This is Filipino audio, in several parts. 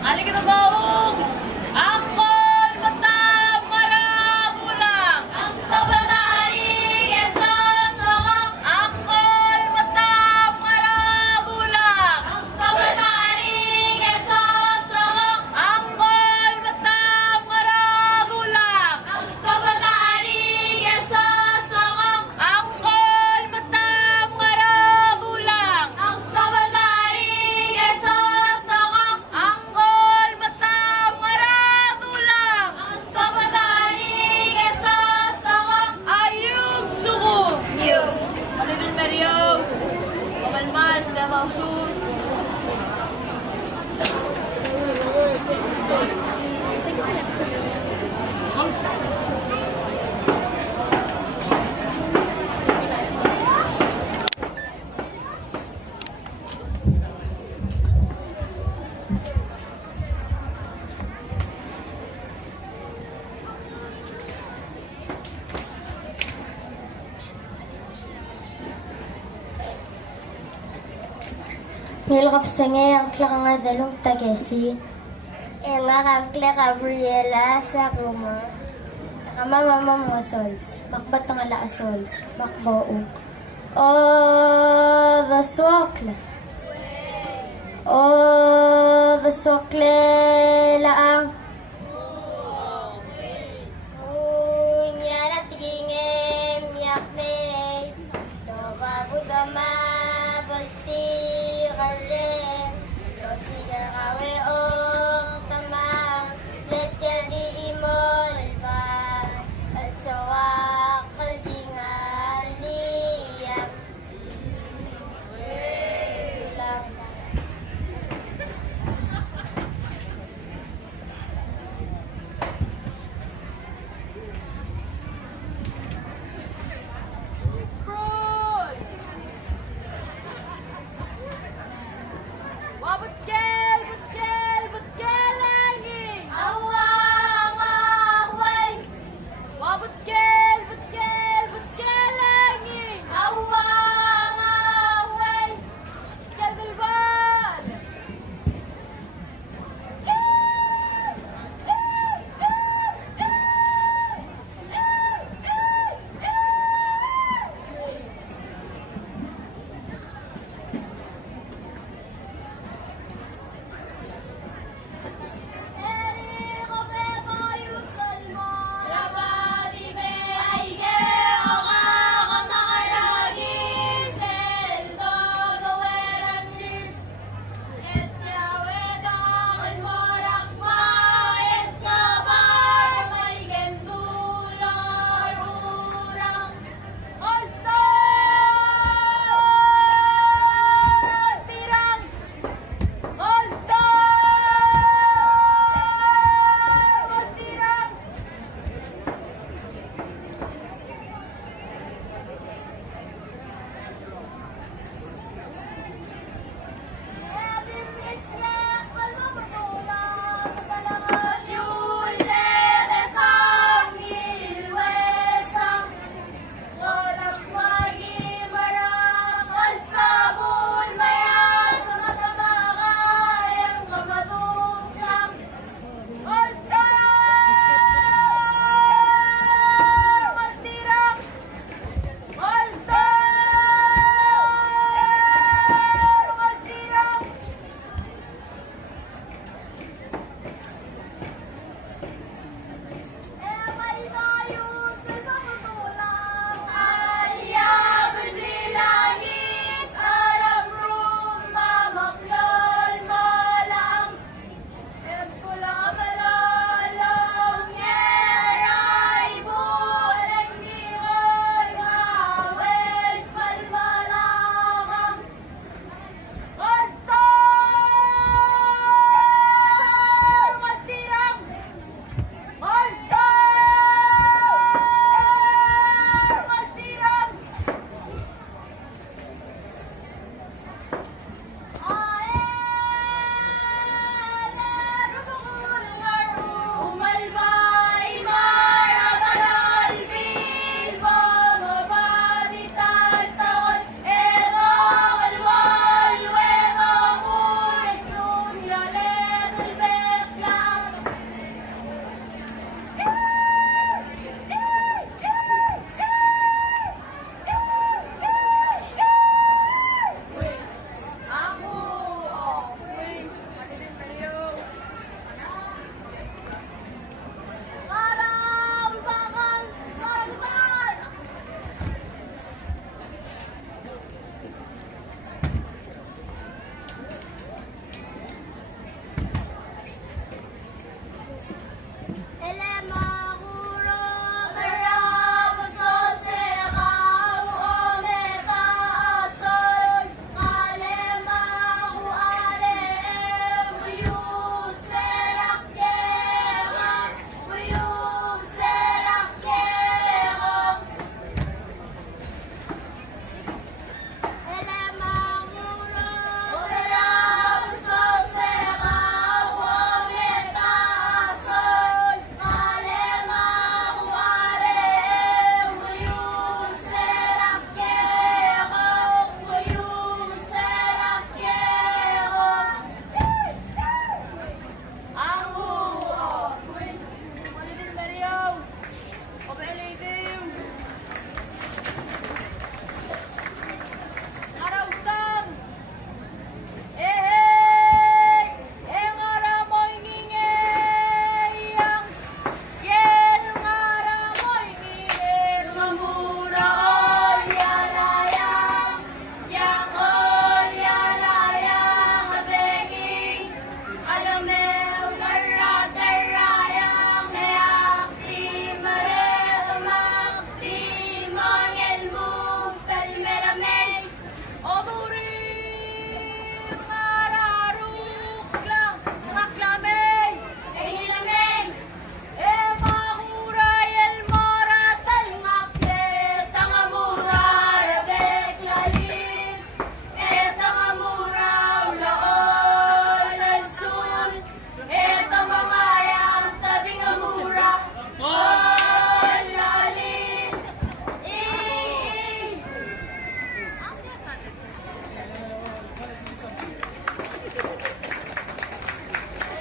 Halika na baong! Angkol, matang, marabulang! Ang kabataing esosokok! Angkol, matang, marabulang! Ang kabataing esosokok! Angkol, matang, marabulang! Ang kabataing esosokok! Angkol, matang, marabulang! Ang kabataing esosokok! Angkol, matang, marabulang! Ang kabataing esosokok! Ayub, suko! Ayub! Malibin Maryam! Kamalmal, Damausun! Nilkapsangay ang klakang dalong tagesi. Nga kakla Gabriela sa kuma. Nakamamama mga sols. Makbat ang ala sols. Makbaong. Oh, the swakle. Oh, the swakle laang. Unya na tingin yakne. Doba budama balti kare. Dosigar kawe o tamang. Letel di imol ba. At sawak kalingal niya. Sulam.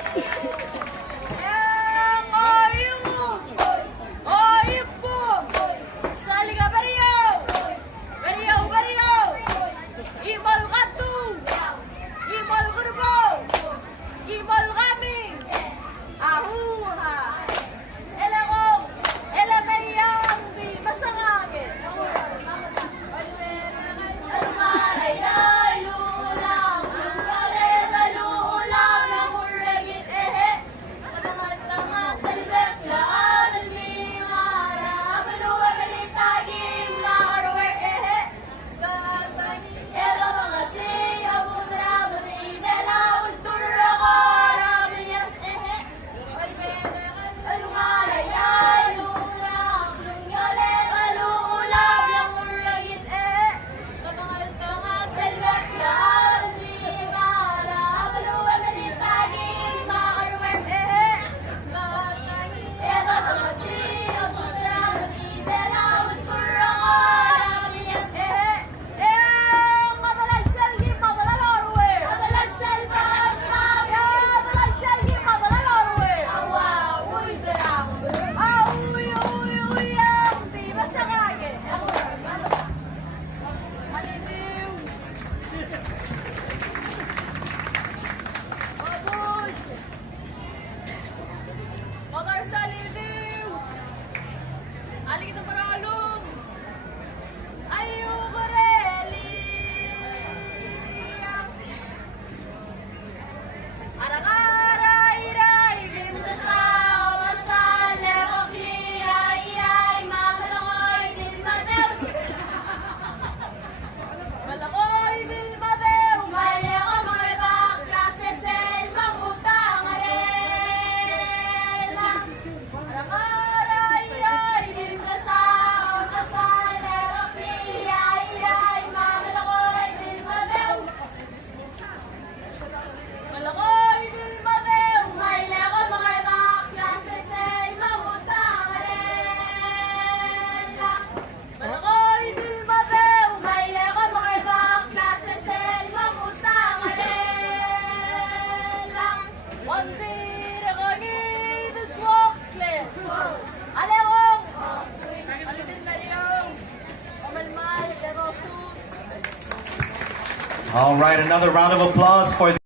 Yang ayun! Ayun po! Saliga bariyaw! Bariyaw, bariyaw! Imal katu! Imal kurbaw! Imal kami! Ahuha! Elakong! Elakayang di masangagin! Almaray na lulang, lungkare na lulang, namuragit ehe. Namangat-mangat talbek, laan ang limara, maluwag ang itaging makarwer ehe. Elo mga siya, pundra mo na ibela, ultura ko, ramanyas ehe. Almaray na lulang, lungkare na lulang, namuragit ehe. Namangat-mangat talbek, laan ang limara, maluwag ang itaging makarwer ehe. Elo mga siya, pundra mo na ibela, ultura ko, ramanyas ehe. Yang madalag selgi madalag orwe! Madalag salbag namin, Yang madalag selgi madalag orwe! awawoy darang bro. Uy, uy, uy, yang di masangagin! Maliliw! Baboy! Motor sa liliw! Aling ito paralong! Ayoko reli! Arang-aray-ray! Limda sa masale, makliya, iray, mamalungoy, din madew. Malakoy bilmadew! Mali ako mga ibang klase, sel, mangutang arela. Arang-aray-ray! Limda sa masale, makliya, iray, mamalungoy, din madew. Malakoy bilmadew! Mali ako mga ibang klase, sel, mangutang arela. Malakoy bilmadew! Maile ko mga ibang klase sel, mamutang arelang. Wandira kami duswakle! Alewong! Alitin na yung pamalmal, pero sus! All right, another round of applause for the